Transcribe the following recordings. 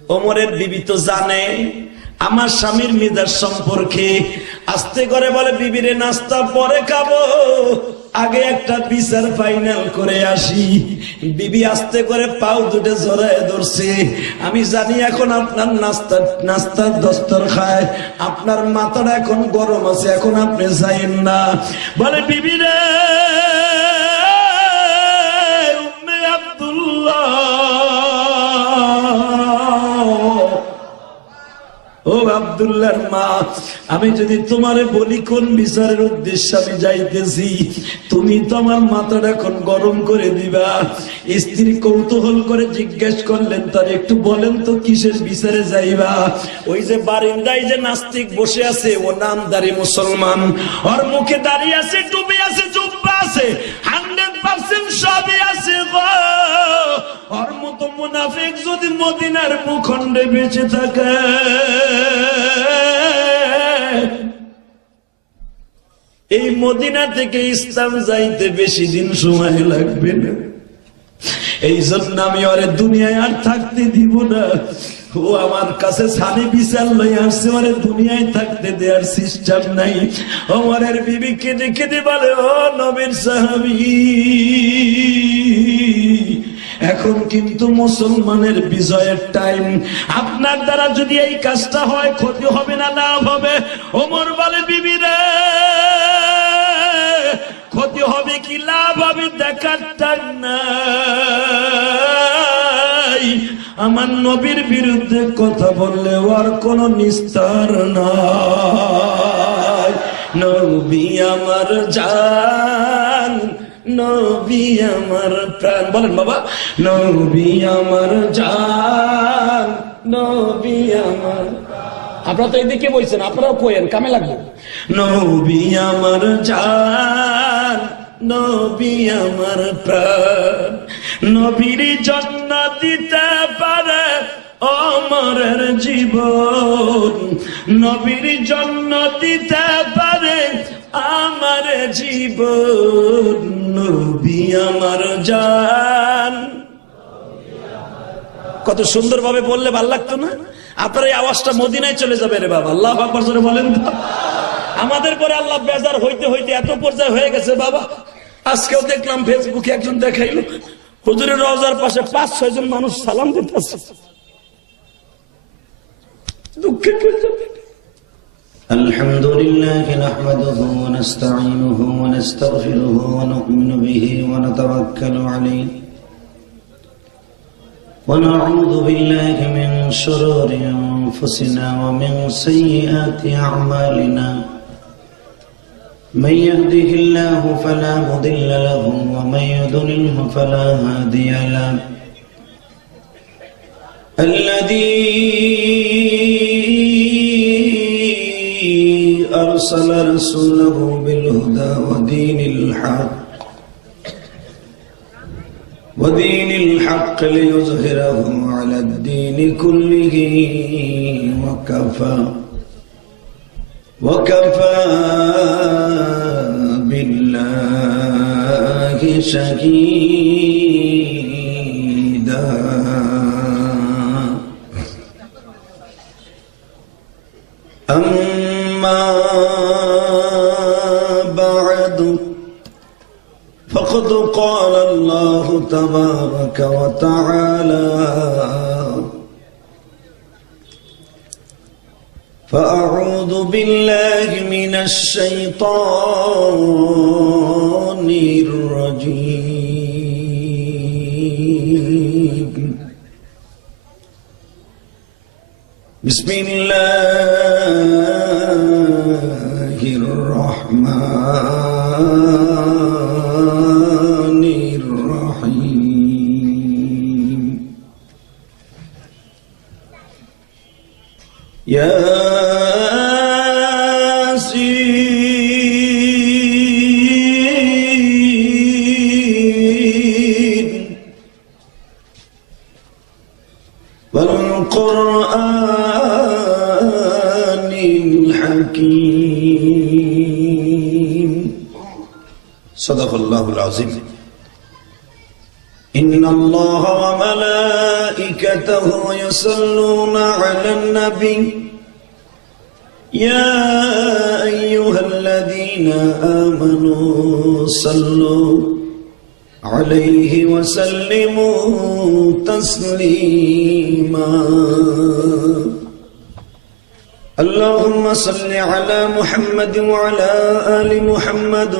ওমরের বিবি তো জানে আমার স্বামীর মেজাজ সম্পর্কে, আস্তে করে বলে বিবিরে নাস্তা পরে খাবো, আগে একটা বিচার ফাইনাল করে আসি। বিবি আস্তে করে পাও দুটো জড়ায় ধরছে, আমি জানি এখন আপনার নাস্তার দস্তর খায়, আপনার মাথাটা এখন গরম আছে, এখন আপনি যাইেন না। বলে বিবি রে উম্মে আব্দুল্লাহ, ও আব্দুল্লাহর মা, আমি যদি তোমারে বলি কোন বিচারের উদ্দেশ্যে আমি যাইতেছি, তুমি তো আমার মাথাটা এখন গরম করে দিবা। স্ত্রী কৌতূহল করে জিজ্ঞেস করলেন, তার একটু বলেন তো কিসের বিচারে যাইবা? ওই যে বারিন্দায় যে নাস্তিক বসে আছে, ও নামদারি মুসলমান, ওর মুখে দাঁড়িয়ে আছে, টুপি আছে, জুব্বা আছে, 100% সবই আছে গো। ওর মতো মুনাফিক যদি মদিনার ভূখণ্ডে বেঁচে থাকে, এই মদিনা থেকে ইসলাম যাইতে বেশি দিন সময় লাগবে না। এই জন্য আমি ওরে দুনিয়ায় আর থাকতে দিব না। ও আমার কাছে সানি বিচার লই আসছে, ওরে দুনিয়ায় থাকতে দেওয়ার সিস্টেম নাই। ওমরের বিবি কেঁদে কেঁদে বলে, ও নবীর সাহাবী, এখন কিন্তু মুসলমানের বিজয়ের টাইম, আপনার দ্বারা যদি এই কাজটা হয় ক্ষতি হবে না লাভ হবে? ওমর বলে, বিবি রে ক্ষতি হবে কি লাভ হবে দেখার টাইম নাই। আমার নবীর বিরুদ্ধে কথা বললে আর কোন নিস্তার নাই। নবী আমার জান, নবী আমার প্রাণ, বলেন বাবা, নবী আমার জান, নবী আমার। আপনারা তো এদিকে বলছেন, আপনারাও কইেন, কামে লাগবে। নবী আমার জান, নবী আমার প্রাণ, নবীর জন্য দিতে পারে ওমরের জীবন, নবীর জন্য দিতে পারে আমার জীবন, নবী আমার জান। কত সুন্দর ভাবে বললে ভাল লাগতো না? আপনার এই আওয়াজটা মদিনায় চলে যাবে রে বাবা। আল্লাহু আকবার জোরে বলেন তো। আমাদের পরে আল্লাহ বেজার হইতে হইতে এত পর্যায়ে হয়ে গেছে বাবা। আজকেও দেখলাম ফেসবুকে একজন দেখাইলো, হুজুরের রওজার পাশে 5-6 জন মানুষ সালাম দিতেছে। দুঃখের আলহামদুলিল্লাহ নাহমাদুহু ওয়া নাস্তাঈনুহু ওয়া নাস্তাগফিরুহু ওয়া নু'মিনু বিহি ওয়া নাতাওয়াক্কালু আলাইহি ওয়া নাউযু বিল্লাহি মিন শুরুরি আনফুসিনা ওয়া মিন সাইয়্যাতি আ'মালিনা। من يهده الله فلا مضل له ومن يضلله فلا هادي له. الذي أرسل رسوله بالهدى ودين الحق ليظهره على الدين كله وكفى بالله شهيدا. أما بعد فقد قال الله تبارك وتعالى: فأعوذ بالله من الشيطان الرجيم. بسم الله الرحمن الرحيم. والقرآن الحكيم. صدق الله العظيم. إن الله وملائكته يصلون على النبي يا أيها الذين آمنوا صلوا عليه وسلموا تسليما اللهم صل على محمد وعلى آل محمد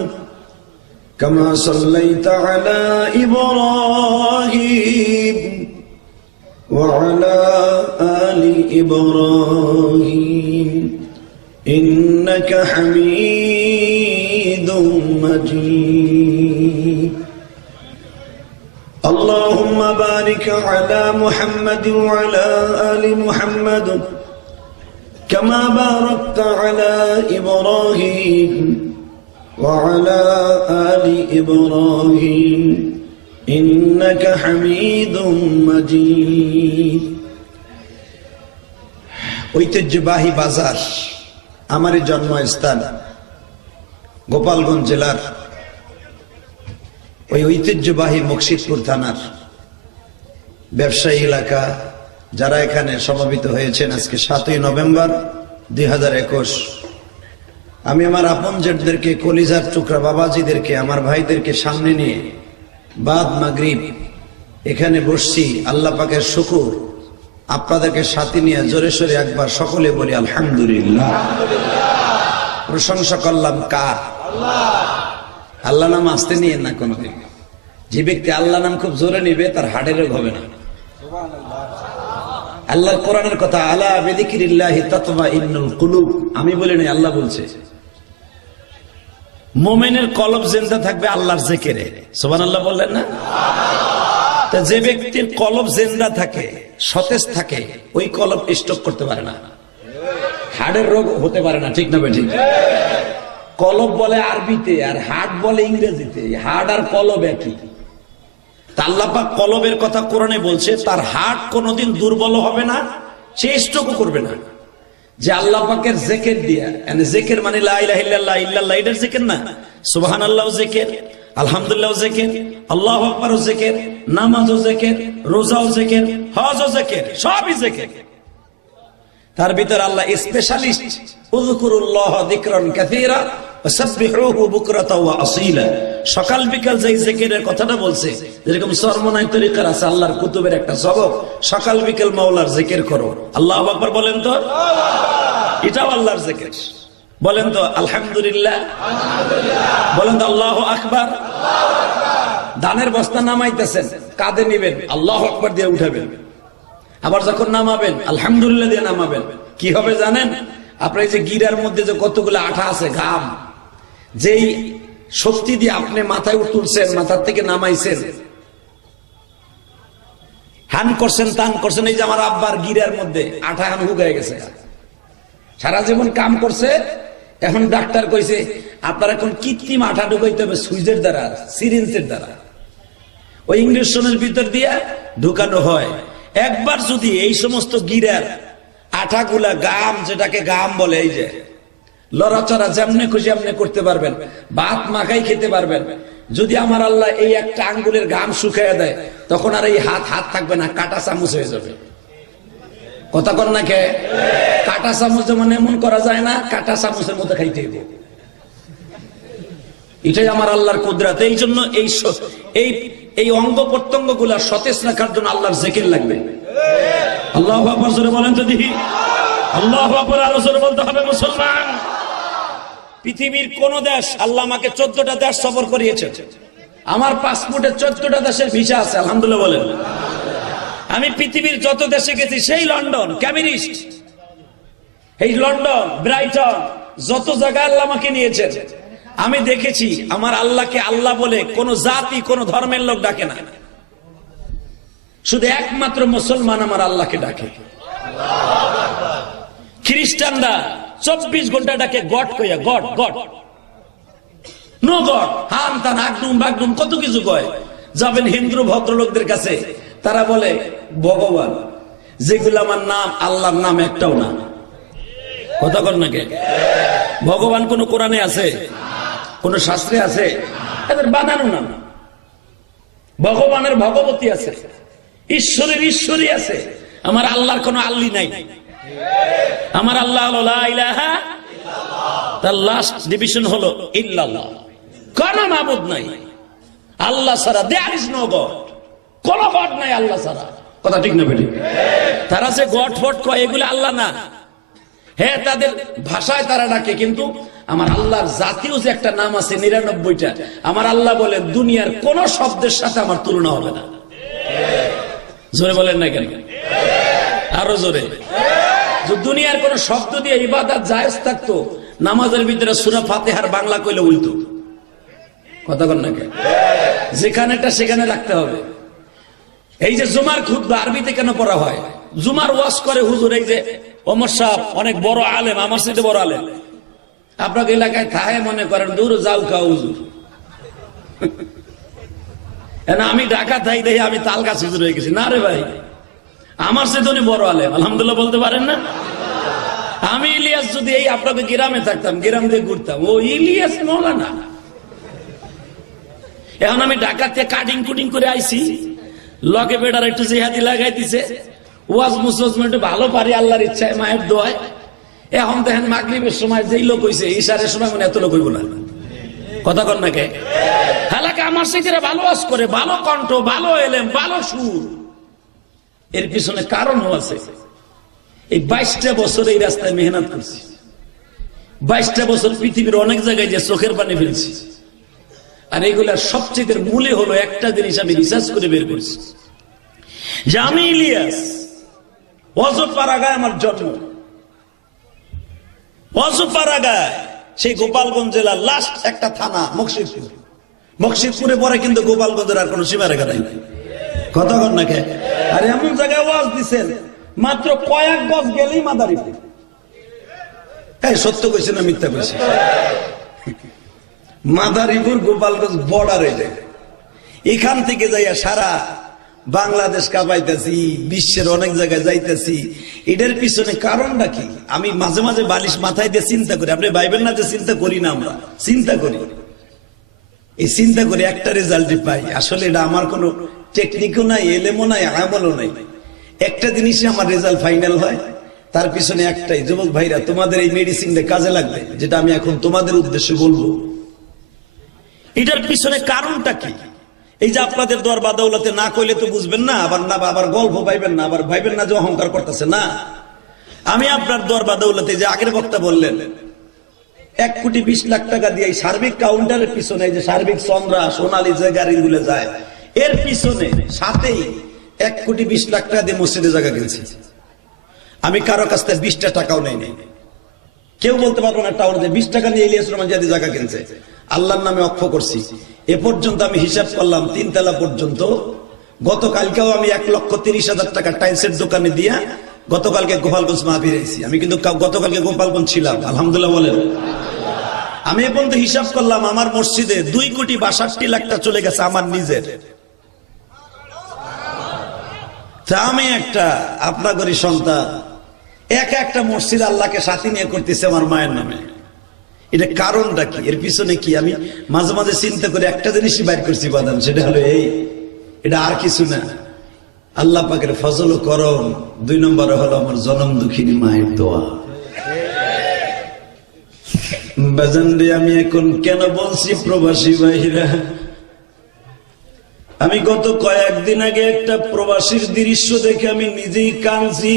كما صليت على إبراهيم وعلى آل إبراهيم إنك حميد مجيد اللهم بارك على محمد وعلى آل محمد كما باركت على إبراهيم وعلى آل إبراهيم إنك حميد مجيد ঐতিহ্যবাহী বাজার আমারই জন্মস্থান গোপালগঞ্জ জেলার ওই ঐতিহ্যবাহী মুর্শিদপুর থানার ব্যবসায়ী এলাকা যারা এখানে সমবেত হয়েছেন আজকে 7ই নভেম্বর 2021 আমি আমার আপনজনদেরকে কলিজার টুকরা বাবাজিদেরকে আমার ভাইদেরকে সামনে নিয়ে বাদ মাগরিব এখানে বসছি আল্লাহ পাকের শুকর আপনাদেরকে সাথে নিয়ে জোরে সোরে একবার সকলে বলি আলহামদুলিল্লাহ প্রশংসা করলাম কার আল্লাহ নাম আসতে নিয়ে না কোনোদিন যে ব্যক্তি আল্লাহ নাম খুব জোরে নিবে তার হাড়ের রোগ হবে না আল্লাহর কোরআনের কথা আলা বিযিকরিল্লাহি তাতমাইন্নুল কুলুব আমি বলি না আল্লাহ বলছে মুমিনের কলব জিন্দা থাকবে আল্লাহর জিকিরে সুবহানাল্লাহ বললেন না তা যে ব্যক্তির কলব জিন্দা থাকে সতেজ থাকে ওই কলব স্টক করতে পারে না হাড়ের রোগ হতে পারে না ঠিক না ঠিক কলব বলে আরবিতে আর হার্ট বলে ইংরেজিতে হার্ট আর কলব একই আল্লাহ পাক কলবের কথা কোরআনে বলছে তার হার্ট কোনোদিন দুর্বল হবে না সে স্ট্রোকও করবে না যে আল্লাহ পাকের জিকির দিয়া মানে জিকির মানে লা ইলাহা ইল্লাল্লাহ ইল্লাল্লাহ এটার জিকির না সুবহানাল্লাহ জিকির আলহামদুলিল্লাহ জিকির আল্লাহু আকবার জিকির নামাজও জিকির রোজাও জিকির হজও জিকির সবই জিকির তার ভিতর আল্লাহ স্পেশালিস্ট উযকুরুল্লাহ যিকরান কাসীরা ওয়াসাব্বিহুহু বুকরাতাও ওয়া আসীলা সকাল বিকাল যেই জিকিরের কথাটা বলছে যেরকম সরমনাই তরিকার আছে আল্লাহর কুতুবের একটা সবক সকাল বিকাল মাওলার জিকির করো আল্লাহু আকবার বলেন তো এটাও আল্লাহর জিকির বলেন তো আলহামদুলিল্লাহ বলেন তো আল্লাহু আকবার দানের বস্তা নামাইতেছেন কাঁধে নিবেন আল্লাহু আকবার দিয়ে উঠাবেন আবার যখন নামাবেন আলহামদুলিল্লাহ দিয়ে নামাবেন কি হবে জানেন আপনার যে গিরার মধ্যে যে কতগুলো আঠা আছে ঘাম যেই শক্তি দিয়ে আপনি মাথায় তুলছেন মাথার থেকে নামাইছেন হান করছেন টান করছেন এই যে আমার আব্বার গিরার মধ্যে আঠা হান হুগায় গেছে সারা জীবন কাম করছে এখন ডাক্তার কইছে আপনার এখন কৃত্রিম আঠা ঢুকাইতে হবে সুইচের দ্বারা সিরিঞ্জের দ্বারা ওই ইঞ্জেকশনের ভিতর দিয়ে ঢুকানো হয় একবার যদি এই সমস্ত গিরার আঠাগুলা গাম যেটাকে গাম বলে এই যে লড়াচড়া যেমনে খুশি এমনি করতে পারবেন ভাত মাখাই খেতে পারবেন যদি আমার আল্লাহ এই একটা আঙ্গুলের গাম শুকাইয়া দেয় তখন আর এই হাত হাত থাকবে না কাটা চামচ হয়ে যাবে কথা কর না কে কাটা চামচ যেমন এমন করা যায় না কাটা চামচের মতো খাইতে হবে এটাই আমার আল্লাহর কুদরত এই জন্য এই অঙ্গ প্রত্যঙ্গ গুলা সতেজ রাখার জন্য আল্লাহর জিকির লাগবে আল্লাহু আকবার জোরে বলেন তো দেখি আল্লাহু আকবার আরো জোরে বলতে হবে মুসলমান পৃথিবীর কোন দেশ আল্লাহ আমাকে 14টা দেশ সফর করিয়েছে আমার পাসপোর্টে 14টা দেশের ভিসা আছে আলহামদুলিল্লাহ বলেন আমি পৃথিবীর যত দেশে গেছি সেই লন্ডন ক্যামব্রিজ এই লন্ডন ব্রাইটন যত জায়গায় আল্লাহ আমাকে নিয়েছেন আমি দেখেছি আমার আল্লাহকে আল্লাহ বলে কোন জাতি কোন ধর্মের লোক ডাকে না শুধু একমাত্র মুসলমান আমার আল্লাহকে ডাকে খ্রিস্টানরা 24 ঘন্টা ডাকে গড কইয়া গড গড নো গড হান তান আগডুম বাগডুম কত কিছু কয় যাবেন হিন্দু ভদ্রলোকদের কাছে তারা বলে ভগবান যেগুলো আমার নাম আল্লাহর নাম একটাও না কথা কর না কে ভগবান কোন কোরআনে আছে কোন শাস্ত্রে আছে এদের বানানো নাম ভগবানের ভগবতী আছে ঈশ্বরের ঈশ্বরী আছে আমার আল্লাহর কোনো আল্লি নাই। আমার আল্লাহ হলো লা ইলাহা, তার লাস্ট ডিভিশন হলো ইল্লাল্লাহ। কোন মাবুদ নাই আল্লাহ ছাড়া, দেয়ার ইজ নো গড, কোন গড নাই আল্লাহ ছাড়া। কথা ঠিক না বেটি? তারা যে গড ফট কয় এগুলো আল্লাহ না। হ্যাঁ, তাদের ভাষায় তারা ডাকে, কিন্তু আমার আল্লাহর জাতীয় যে একটা নাম আছে ৯৯টা, আমার আল্লাহ বলেন দুনিয়ার কোন শব্দের সাথে আমার তুলনা হবে না। জোরে বলেন না কেন? আরো জোরে। দুনিয়ার কোন শব্দ দিয়ে ইবাদত জায়েজ থাকতো, নামাজের ভিতরে সূরা ফাতিহার বাংলা কইলে উল্টো। কথা বল না কেন? যেখানেটা সেখানে রাখতে হবে। এই যে জুমার খুতবা আরবিতে কেন পড়া হয়? জুমার ওয়াজ করে হুজুর, এই যে ওমর সাহেব অনেক বড় আলেম, আমার সাথে বড় আলেম, আপনাকে এলাকায় থাহে মনে করেন দূর যাও খাও হুজুর। আমি ঢাকা থাই দেখি আমি তাল গাছ হুজুর হয়ে গেছি। না রে ভাই, আমার সাথে উনি বড় আলেম, আলহামদুলিল্লাহ বলতে পারেন না? আমি ইলিয়াস যদি এই আপনাকে গ্রামে থাকতাম, গ্রাম দিয়ে ঘুরতাম, ও ইলিয়াস মৌলানা। এখন আমি ঢাকা থেকে কাটিং কুটিং করে আইছি, লগে বেড়ার একটু জিহাদি লাগাই দিছে, ওয়াজ মুসলমান একটু ভালো পারি আল্লাহর ইচ্ছায়, মায়ের দোয়ায়। এখন দেখেন মাগরিবের সময় যেই লোক হইছে, ইশারের সময় মনে এত লোক হইব না। কথা কর না কে? হালাকে আমার সাথে ভালো ওয়াজ করে, ভালো কণ্ঠ, ভালো এলেম, ভালো সুর। এর পিছনে কারণও আছে। এই 22টা বছর এই রাস্তায় মেহনত করছি, 22টা বছর পৃথিবীর অনেক জায়গায় যে চোখের পানি ফেলছি। আর এইগুলার সবচেয়ে মূলে হলো একটা জিনিস আমি রিসার্চ করে বের করছি, যে আমি ইলিয়াস অজপাড়াগায় আমার জন্ম। অজপাড়াগায় সেই গোপালগঞ্জ জেলার লাস্ট একটা থানা মুকসিদপুর। মুকসিদপুরে পরে কিন্তু গোপালগঞ্জের আর কোন সীমারেখা নাই। কথা কর না কে? আর এমন জায়গায় ওয়াজ দিচ্ছেন মাত্র কয়েক গজ গেলেই মাদারীপুর। হ্যাঁ, সত্য কইছে না মিথ্যা কইছে? মাদারীপুর গোপালগঞ্জ বর্ডারে, এখান থেকে যাইয়া সারা বাংলাদেশ কাঁপাইতেছি, বিশ্বের অনেক জায়গায় যাইতেছি। এটার পিছনে কারণটা কি? আমি মাঝে মাঝে বালিশ মাথায় দিয়ে চিন্তা করি। আপনি ভাইবেন না যে চিন্তা করি না, আমরা চিন্তা করি। এই চিন্তা করে একটা রেজাল্টই পাই। আসলে এটা আমার কোনো টেকনিকও নাই, এলেমও নাই, আমলও নাই। একটা জিনিসই আমার রেজাল্ট ফাইনাল হয়, তার পিছনে একটাই, যুবক ভাইরা তোমাদের এই মেডিসিনটা কাজে লাগবে, যেটা আমি এখন তোমাদের উদ্দেশ্যে বলবো। এটার পিছনে কারণটা কি? এই যে আপনাদের দোয়ার বাদাউলাতে না কইলে তো বুঝবেন না, আবার গল্প পাইবেন না, আবার ভাইবেন না যে অহংকার করতেছে না। আমি আপনার দোয়ার বাদাউলাতে, যে আগের বক্তা বললেন 1,20,00,000 টাকা দিয়ে সার্বিক কাউন্টারের পিছনে, যে সার্বিক চন্দ্রা সোনালী যে গাড়িগুলো যায়, এর পিছনে সাথেই 1,20,00,000 টাকা দিয়ে মসজিদে জায়গা কিনছি। আমি কারো কাছ থেকে 20টা টাকাও নেই। কেউ বলতে পারবো না টাউনে যে 20 টাকা নিয়ে ইলিয়াস রহমান জিয়াদি জায়গা কিনছে। আল্লাহর নামে অক্ষ করছি। এ পর্যন্ত আমি হিসাব করলাম 3 তলা পর্যন্ত। গতকালকেও আমি 1,30,000 টাকা টাইলসের দোকানে দিয়া গতকালকে গোপালগঞ্জ মাহফিল আইছি। আমি কিন্তু গতকালকে গোপালগঞ্জ ছিলাম, আলহামদুলিল্লাহ বলেন। আমি এ পর্যন্ত হিসাব করলাম আমার মসজিদে 2,62,00,000 টাকা চলে গেছে আমার নিজের। তা আমি একটা আপনাগরি সন্তান, একটা মসজিদ আল্লাহকে সাথী নিয়ে করতেছে আমার মায়ের নামে। এটা কারণটা কি? এর পিছনে কি? আমি মাঝে মাঝে চিন্তা করে একটা জিনিসই বাইর করছি বাদাম, সেটা হলো এটা আর কিছু না, আল্লাহ পাকের ফজল ও করম। 2 নম্বরে হলো আমার জনম দুঃখিনী মায়ের দোয়া। বাজান রে, আমি এখন কেন বলছি প্রবাসী ভাইরা, আমি গত কয়েকদিন আগে একটা প্রবাসীর দৃশ্য দেখে আমি নিজেই কাঁদছি।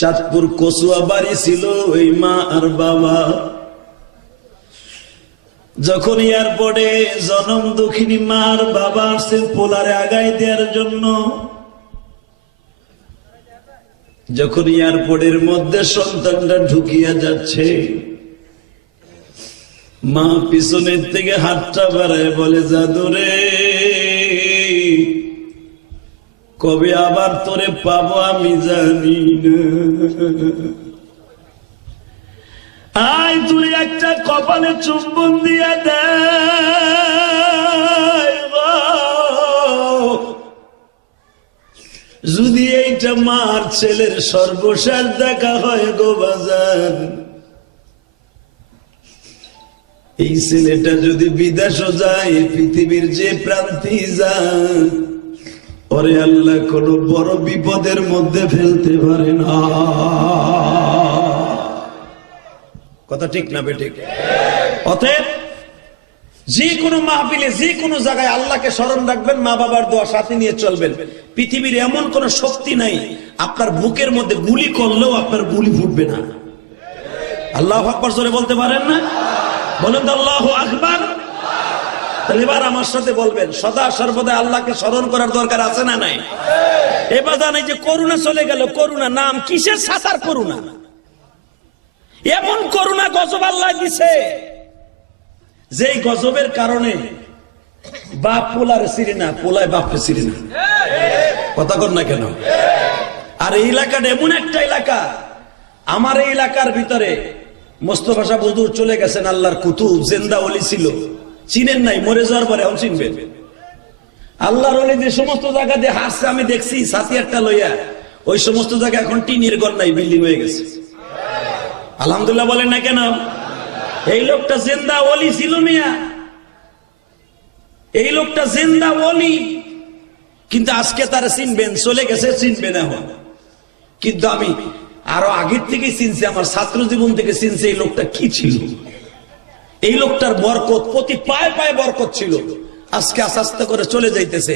চাঁদপুর কচুয়া বাড়ি ছিল ওই মা আর বাবা, যখন এয়ারপোর্টে জনম দুঃখিনী মা আর বাবা আসছে পোলারে আগায় দেওয়ার জন্য, যখন এয়ারপোর্টের মধ্যে সন্তানটা ঢুকিয়া যাচ্ছে, মা পিছনের থেকে হাতটা বাড়ায় বলে, জাদুরে কবে আবার তোরে পাবো আমি জানি না, আয় তুই একটা কপালে চুম্বন দিয়া দে। যদি এইটা মার ছেলের সর্বশেষ দেখা হয় গো বাজার, এই ছেলেটা যদি বিদেশও যায়, পৃথিবীর যে প্রান্তে যায়, ওরে আল্লাহ কোন বড় বিপদের মধ্যে ফেলতে পারে না। কথা ঠিক না বেঠিক? অতএব যে কোনো মাহফিলে যে কোনো জায়গায় আল্লাহকে স্মরণ রাখবেন, মা বাবার দোয়া সাথে নিয়ে চলবেন। পৃথিবীর এমন কোন শক্তি নাই আপনার বুকের মধ্যে গুলি করলেও আপনার গুলি ফুটবে না। আল্লাহু আকবার জোরে বলতে পারেন না? বলেন তো আল্লাহু আকবার। তাহলে এবার আমার সাথে বলবেন, সদা সর্বদা আল্লাহকে স্মরণ করার দরকার আছে না নাই? এবার জানাই যে করোনা চলে গেল, করোনা নাম কিসের সাতার করোনা? এমন করোনা গজব আল্লাহ দিছে, যেই গজবের কারণে বাপ পোলার সিরি না, পোলায় বাপকে সিরি না। কথা কর না কেন? আর এই এলাকাটা এমন একটা এলাকা, আমার এই এলাকার ভিতরে মোস্তফা সাহেব হুজুর চলে গেছেন, আল্লাহর কুতুব জিন্দা ওলি ছিল, চিনেন নাই, মরে যাওয়ার পরে এখন চিনবেন। আল্লাহর ওলি যে সমস্ত জায়গা দিয়ে হাসছে আমি দেখছি, সাথী একটা লইয়া, ওই সমস্ত জায়গা এখন টিনের ঘর নাই, বিল্ডিং হয়ে গেছে। আলহামদুলিল্লাহ বলেন না কেন? এই লোকটা জিন্দা ওলি ছিল মিয়া, এই লোকটা জিন্দা ওলি, কিন্তু আজকে তারা চিনবেন, চলে গেছে চিনবেন এখন। কিন্তু আমি আরো আগের থেকে চিনছি, আমার ছাত্র জীবন থেকে চিনছি এই লোকটা কি ছিল। এই লোকটার বরকত, প্রতি পায়ে পায়ে বরকত ছিল, আজকে আস্তে আস্তে করে চলে যাইতেছে।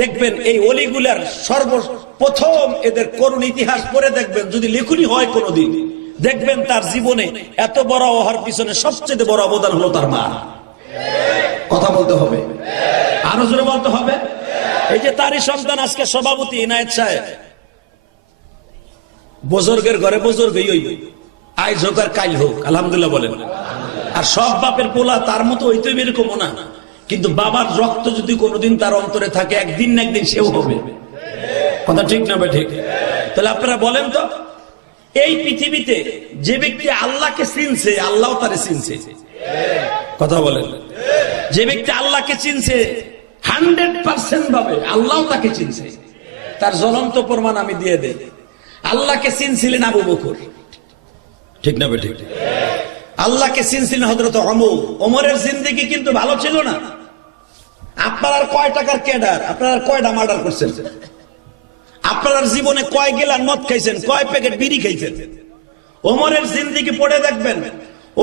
দেখবেন এই অলিগুলার সর্বপ্রথম এদের করুণ ইতিহাস পড়ে দেখবেন, যদি লেখনি হয় কোনোদিন, দেখবেন তার জীবনে এত বড় হওয়ার পিছনে সবচেয়ে বড় অবদান হলো তার মা। কথা বলতে হবে, আরো জোরে বলতে হবে। এই যে তারই সন্তান আজকে সভাপতি ইনায়েত সাহেব, বুজুর্গের ঘরে বুজুর্গই হইবে, আজ হোক আর কাল হোক, আলহামদুলিল্লাহ বলেন। আর সব বাপের পোলা তার মতো হইতে এরকম না, কিন্তু বাবার রক্ত যদি কোনোদিন তার অন্তরে থাকে, একদিন না একদিন সেও হবে। কথা ঠিক না ভাই? ঠিক। তাহলে আপনারা বলেন তো, এই পৃথিবীতে যে ব্যক্তি আল্লাহকে চিনছে, আল্লাহ তারে চিনছে। কথা বলেন। যে ব্যক্তি আল্লাহকে চিনছে 100% ভাবে, আল্লাহ তাকে চিনছে। তার জ্বলন্ত প্রমাণ আমি দিয়ে দেই। আল্লাহকে চিনছিলেন আবু বকর, ঠিক না ভাই? ঠিক। আল্লাহকে চিনছিলেন হযরত ওমর। ওমরের জিন্দেগি কিন্তু ভালো ছিল না। আপনার আর কয় টাকার ক্যাডার, আপনার আর কয়টা মার্ডার করছেন, আপনার জীবনে কয় গেলান মদ খাইছেন, কয় প্যাকেট বিড়ি খাইছেন। ওমরের জিন্দেগি পড়ে দেখবেন,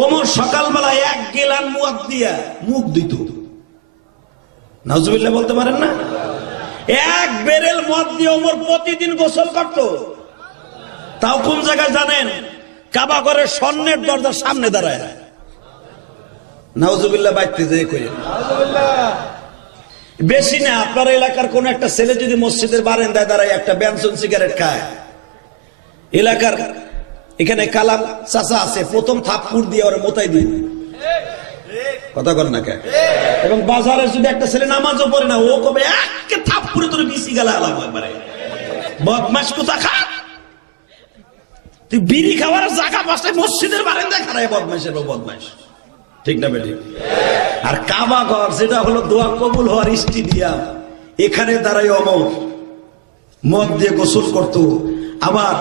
ওমর সকালবেলা এক গেলান মুখ দিয়া মুখ দিত। নাউজুবিল্লাহ বলতে পারেন না? এক বেরেল মদ দিয়ে ওমর প্রতিদিন গোসল করত। তাও কোন জায়গায় জানেন? কাবা ঘরের স্বর্ণের দরজার সামনে দাঁড়ায়। নাউজুবিল্লাহ বাইতে যেয়ে কই বেশি না, আপনার এলাকার কোন একটা ছেলে যদি মসজিদের বারান্দায় দাঁড়ায় একটা বেনসন সিগারেট খায়, এলাকার এখানে কালাম চাচা আছে, প্রথম থাপ্পড় দিয়ে ওরা মোতাই দিন। কথা কর না কে? এবং বাজারে যদি একটা ছেলে নামাজও পড়ে না, ও কবে একে থাপ্পড়ে তোর বিসি গেলা আলাম একবারে, বদমাশ কোথা খা, তুই বিড়ি খাওয়ার জায়গা পাশে মসজিদের বারান্দায় খারায়, বদমাশের বদমাশ, ঠিক না বেটি? আর কাবা ঘর যেটা হলো দোয়া কবুল হওয়ার স্টেডিয়াম, এখানে দাঁড়াই ওমর মদ দিয়ে গোসল করত, আবার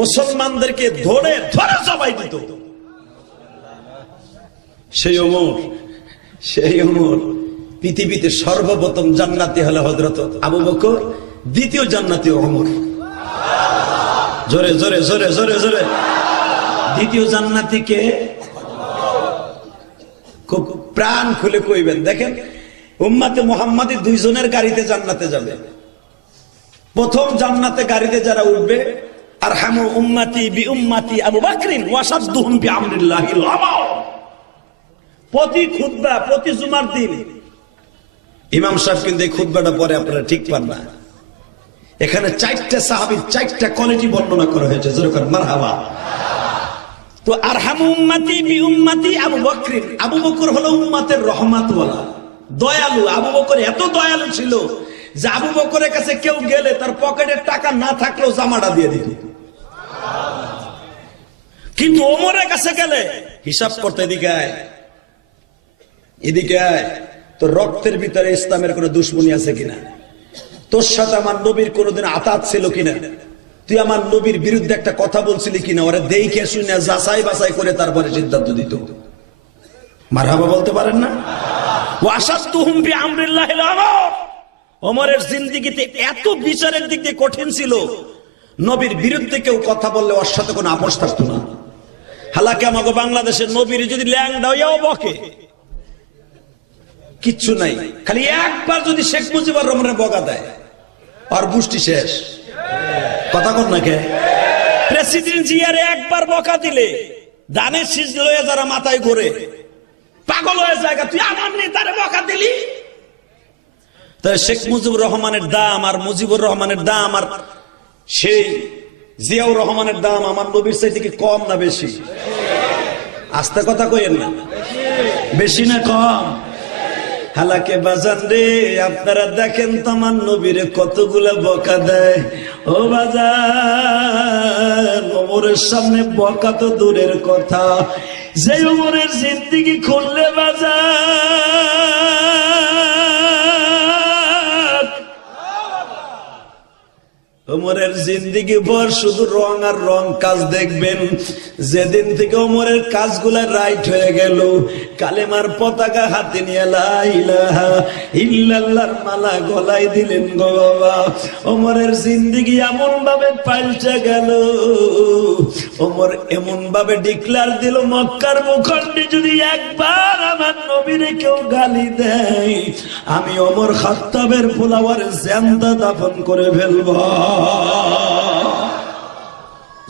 মুসলমানদেরকে ধরে ধরে জবাই দিত। সেই ওমর পৃথিবীতে সর্বপ্রথম জান্নাতি হলো হযরত আবু বকর, দ্বিতীয় জান্নাতি ওমর। জোরে জোরে জোরে জোরে জোরে। দ্বিতীয় জান্নাতি কে? খুব প্রাণ খুলে কইবেন। দেখেন, উম্মতে মুহাম্মাদি দুইজনের গাড়িতে জান্নাতে যাবে। প্রথম জান্নাতে গাড়িতে যারা উঠবে, আরহামু উম্মতি বি উম্মতি আবু বকরিন ওয়াসাদদুহুম বিআমরিল্লাহিল আমাও। প্রতি খুতবা, প্রতি জুমার দিন ইমাম সাহেব কিন্তু এই খুতবাটা পরে আপনারা ঠিক পান না। এখানে 4টা সাহাবীর 4টা কোয়ালিটি বর্ণনা করা হয়েছে, যেরকম মারহাবা। তো আরহামু উম্মতি বি উম্মতি আবু বকরিন, আবু বকর হলো উম্মতের রহমাতওয়ালা, দয়ালু। আবু বকর এত দয়ালু ছিল যে আবু বকরের কাছে কেউ গেলে তার পকেটের টাকা না থাকলেও জামাটা দিয়ে দিত। কিন্তু ওমরের কাছে গেলে হিসাব করতে, এদিকে আয়, তোর রক্তের ভিতরে ইসলামের কোন দুশ্মনী আছে কিনা, তোর সাথে আমার নবীর কোনদিন আতাত ছিল কিনা, তুই আমার নবীর বিরুদ্ধে একটা কথা বলছিলি কিনা, ওরা দেখে শুনে যাচাই বাছাই করে তারপরে সিদ্ধান্ত দিত। মারহাবা বলতে পারেন না? ওয়াসাদদুহুম বিআমরিল্লাহিল আমার। ওমরের জিন্দেগিতে এত বিচারের দিক দিয়ে কঠিন ছিল, নবীর বিরুদ্ধে কেউ কথা বললে ওর সাথে কোনো আপোষ থাকতো না। হালাকি আমাকে বাংলাদেশের নবীর যদি ল্যাংডা হইয়াও বকে, কিচ্ছু নাই, খালি একবার যদি শেখ মুজিবুর রহমানের বকা দেয় আর গোষ্ঠী শেষ। কথা কর না কে? প্রেসিডেন্ট জিয়ারে একবার বকা দিলে দানের শীষ লয়ে যারা মাথায় ঘুরে পাগল হয়ে যায়, তুই আমার নেতারে বকা দিলি। তাই শেখ মুজিবুর রহমানের দাম আর মুজিবুর রহমানের দাম আর সেই জিয়াউর রহমানের দাম আমার নবীর চাইতে কি কম না বেশি? আস্তে কথা কইেন না, বেশি না কম? হালাকে বাজান রে, আপনারা দেখেন তো আমার নবীরে কতগুলা বকা দেয়। ও বাজান, ওমরের সামনে বকা তো দূরের কথা, যে ওমরের জিন্দেগি খুললে বাজান, ওমরের জিন্দেগি ভর শুধু রং আর রং কাজ দেখবেন। যেদিন থেকে ওমরের কাজগুলা রাইট হয়ে গেল, কালেমার পতাকা হাতে নিয়ে লা ইলাহা ইল্লাল্লাহর মালা গলায় দিলেন গো বাবা, ওমরের জিন্দেগি এমন ভাবে পাল্টে গেল। ওমর এমন ভাবে ডিক্লার দিল, মক্কার মুখণ্ডে যদি একবার আমার নবীরে কেউ গালি দেয়, আমি ওমর খাত্তাবের পোলাওয়ার জ্যান্ত দাফন করে ফেলব।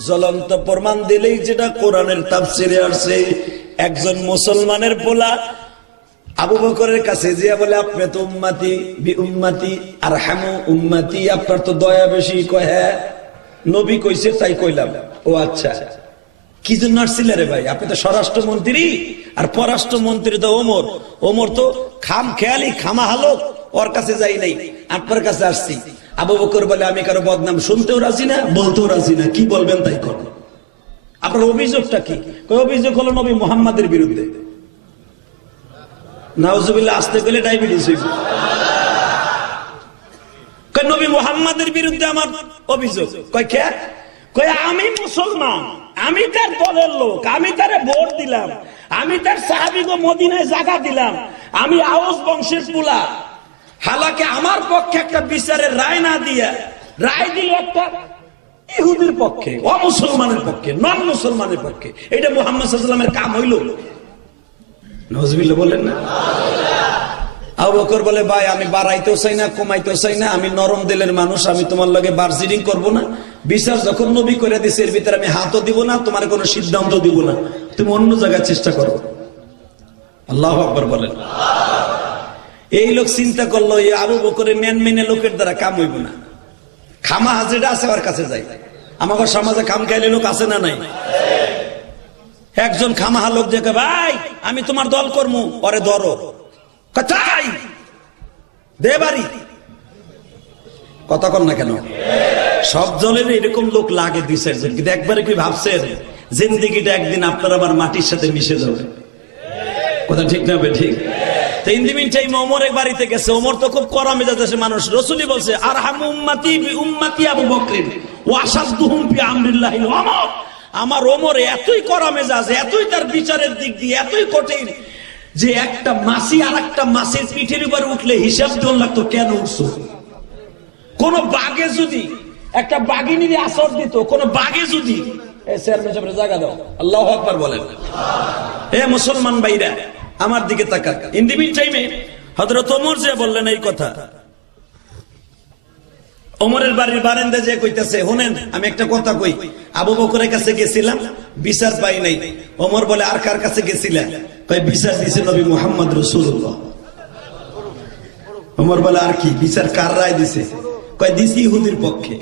জ্বলন্ত প্রমাণ দিলেই যেটা কোরআনের তাফসিরে আসছে, একজন মুসলমানের পোলা আবু বকরের কাছে জিয়া বলে, আপনি তো উম্মতি বি উম্মতি আরহামু উম্মতি, আপনার তো দয়া বেশি। কয় হ্যাঁ, নবী কইছে তাই কইলাম। ও আচ্ছা, কি জন্য আসছিলেন রে ভাই? আপনি তো স্বরাষ্ট্রমন্ত্রী আর পররাষ্ট্রমন্ত্রী তো ওমর। ওমর তো খাম খেয়ালি খামা হালত, ওর কাছে যাই নাই, আপনার কাছে আসছি। আবু বকর বলে, আমি কারো বদনাম শুনতেও রাজি না, বলতেও রাজি না, কি বলবেন তাই করুন। আপনার অভিযোগটা কি? অভিযোগ হলো নবী মুহাম্মাদের বিরুদ্ধে। নাউজুবিল্লাহ, আসতে গেলে ডায়াবেটিস হইবে। নবী মুহাম্মাদের বিরুদ্ধে আমার অভিযোগ। কয় কে? কয় আমি মুসলমান, আমি তার দলের লোক, আমি তারে ভোট দিলাম, আমি তার সাহাবীকে মদিনায় জায়গা দিলাম, আমি আওস বংশের পুলা। হালাকে আমার পক্ষে একটা বিচারের রায় না দিয়া রায় দিল একটা ইহুদির পক্ষে, অমুসলমানের পক্ষে, নন মুসলমানের পক্ষে। এটা মুহাম্মদ সাল্লাল্লাহু আলাইহি ওয়াসাল্লামের কাম হইল? নাউজুবিল্লাহ বলেন না। আবু বকর বলে, ভাই আমি বাড়াইতেও চাই না কমাইতেও চাই না, আমি নরম দিলের মানুষ, আমি তোমার লগে বার্জিডিং করবো না। বিচার যখন নবী করে দিছে, এর ভিতরে আমি হাতও দিব না, তোমার কোনো সিদ্ধান্ত দিব না, তুমি অন্য জায়গায় চেষ্টা করো। আল্লাহু আকবার বলেন। এই লোক চিন্তা করলো, এই আবু বকরের মেন মেনে লোকের দ্বারা কাম হইব না, খামা হাজিরা আছে ওর কাছে যাই। আমাদের সমাজে খাম খাইলে লোক আছে না নাই? একজন খামাহা লোক দেখে, ভাই আমি তোমার দল কর্ম, পরে ধরো, কোথায় দে বাড়ি। কথা কন না কেন? সব দলের এরকম লোক লাগে দুই চারজন, কিন্তু একবারে কি ভাবছেন জিন্দেগিটা একদিন আপনার আবার মাটির সাথে মিশে যাবে? কথা ঠিক না? ঠিক। ওমর এক বাড়িতে গেছে, ওমর তো খুব কড়া মেজাজের মানুষ। রাসূলই বলছে, আরহামু উম্মতি বি উম্মতি আবু বকর ওয়া আশাদুহুম ফি আমরিল্লাহি ওমর। আমার ওমর এতই কড়া মেজাজ, এতই তার বিচারের দিক দিয়ে এতই কঠিন, যে একটা মাছি আর একটা মাছের পিঠের উপর উঠলে হিসাব দেওয়া লাগতো, কেন উঠছো? কোন বাঘে যদি একটা বাঘিনীর আসর দিত, কোন বাঘে যদি জায়গা দাও। আল্লাহু আকবার বলেন। এ মুসলমান ভাইরা আমার দিকে তাকান। ইন দি মিন টাইমে হযরত ওমর যে বললেন এই কথা, ওমরের বাড়ির বারান্দা যে কইতাছে, শুনেন আমি একটা কথা কই, আবু বকরের কাছে গেছিলাম, বিচার পাই নাই। ওমর বলে, আর কার কাছে গেছিলেন? কয় বিচার দিছে নবী মুহাম্মদ রাসূলুল্লাহ। ওমর বলে, আর কি বিচার কার রায় দিছে? কয় দিছি ইহুদির পক্ষে।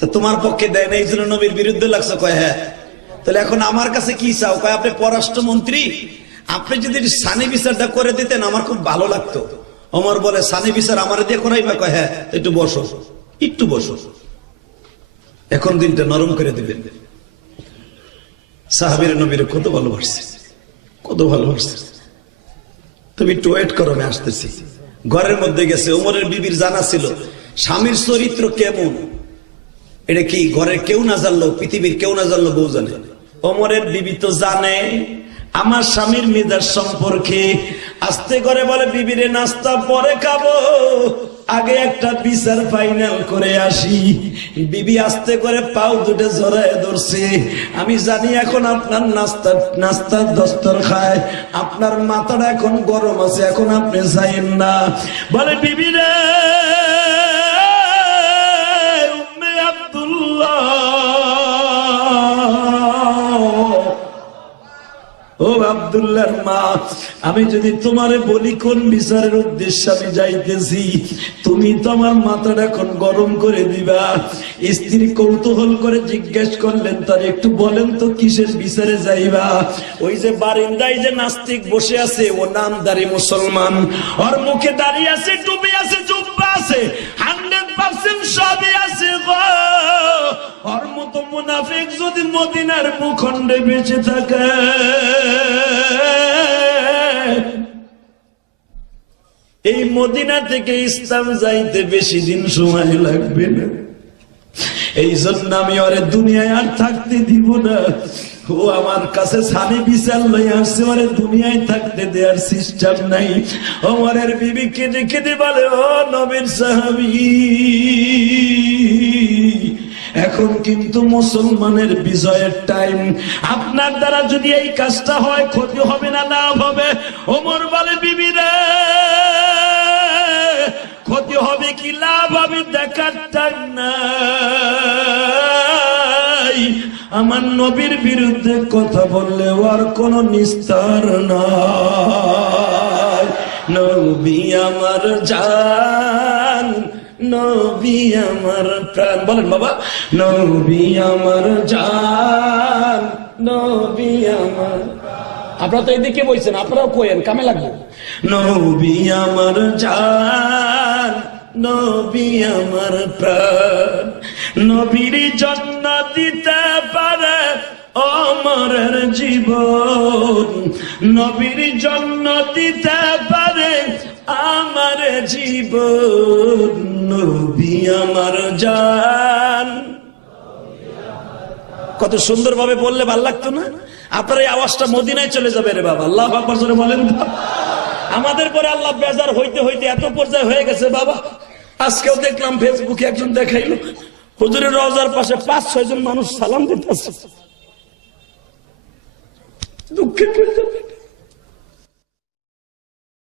তো তোমার পক্ষে দেয় না, এই জন্য নবীর বিরুদ্ধে লাগছে? কয় হ্যাঁ। তাহলে এখন আমার কাছে কি চাও? কয় আপনি পররাষ্ট্রমন্ত্রী, আপনি যদি সানি বিচারটা করে দিতেন আমার খুব ভালো লাগতো। ওমর বলে, সানি বিচার আমার দিয়ে করাইবা? কয় হ্যাঁ। একটু বসো, একটু বসো, এখন দিনটা নরম করে দিবেন। সাহাবীরা নবীরে কত ভালোবাসছে, কত ভালোবাসছে। তুমি একটু ওয়েট করো, আমি আসতেছি। ঘরের মধ্যে গেছে। ওমরের বিবির জানা ছিল স্বামীর চরিত্র কেমন, এটা কি ঘরের কেউ না জানলো, পৃথিবীর কেউ না জানলো, বউ জানে। ওমরের বিবি তো জানে আমার স্বামীর মেজাজ সম্পর্কে। আস্তে করে বলে, বিবিরে নাস্তা পরে খাবো, আগে একটা বিচার ফাইনাল করে আসি। বিবি আস্তে করে পাও দুটো জড়ায় ধরছে। আমি জানি এখন আপনার নাস্তার দস্তর খায়, আপনার মাথাটা এখন গরম আছে, এখন আপনি যাইেন না। বলে বিবি রে উম্মে আব্দুল্লাহ, ও আব্দুল্লাহর মা, আমি যদি তোমারে বলি কোন বিচারের উদ্দেশ্যে আমি যাইতেছি, তুমি তো আমার মাথাটা এখন গরম করে দিবা। স্ত্রী কৌতূহল করে জিজ্ঞেস করলেন, তার একটু বলেন তো কিসের বিচারে যাইবা? ওই যে বারিন্দায় যে নাস্তিক বসে আছে, ও নামদারি মুসলমান, ওর মুখে দাঁড়িয়ে আছে, টুপি আছে, জুব্বা আছে, 100% সবই আছে গো। ওর মতো মুনাফিক যদি মদিনার ভূখণ্ডে বেঁচে থাকে, এই মদিনা থেকে ইসলাম যাইতে বেশি দিন সময় লাগবে না। এই জন্য আমি ওরে দুনিয়ায় আর থাকতে দিব না। ও আমার কাছে সানি বিচার লই আসছে, ওরে দুনিয়ায় থাকতে দেওয়ার সিস্টেম নাই। ওমরের বিবি কেঁদে কেঁদে বলে, ও নবীর সাহাবী, এখন কিন্তু মুসলমানের বিজয়ের টাইম। আপনার দ্বারা যদি এই কাজটা হয়, ক্ষতি হবে না লাভ হবে? ওমর বলে, বিবি রে, ক্ষতি হবে কি লাভ হবে দেখার টাইম নাই। আমার নবীর বিরুদ্ধে কথা বললে আর কোন নিস্তার নাই। নবী আমার জান, নবী আমার প্রাণ, বলেন বাবা, নবী আমার জান, নবী আমার। আপনারা তো এদিকে বলছেন, আপনারাও কইেন, কামে লাগবে। নবী আমার জান, নবী আমার প্রাণ, নবীর জন্য দিতে পারে অমরের জীবন, নবীর জন্য দিতে পারে আমার জীবন, নবী আমার জান। কত সুন্দর ভাবে বললে ভাল লাগতো না? আপনার এই আওয়াজটা মদিনায় চলে যাবে রে বাবা। আল্লাহু আকবার জোরে বলেন। আমাদের পরে আল্লাহ বেজার হইতে হইতে এত পর্যায়ে হয়ে গেছে বাবা। আজকেও দেখলাম ফেসবুকে একজন দেখাইলো, হুজুরের রওজার পাশে 5-6 জন মানুষ সালাম দিতেছে। দুঃখের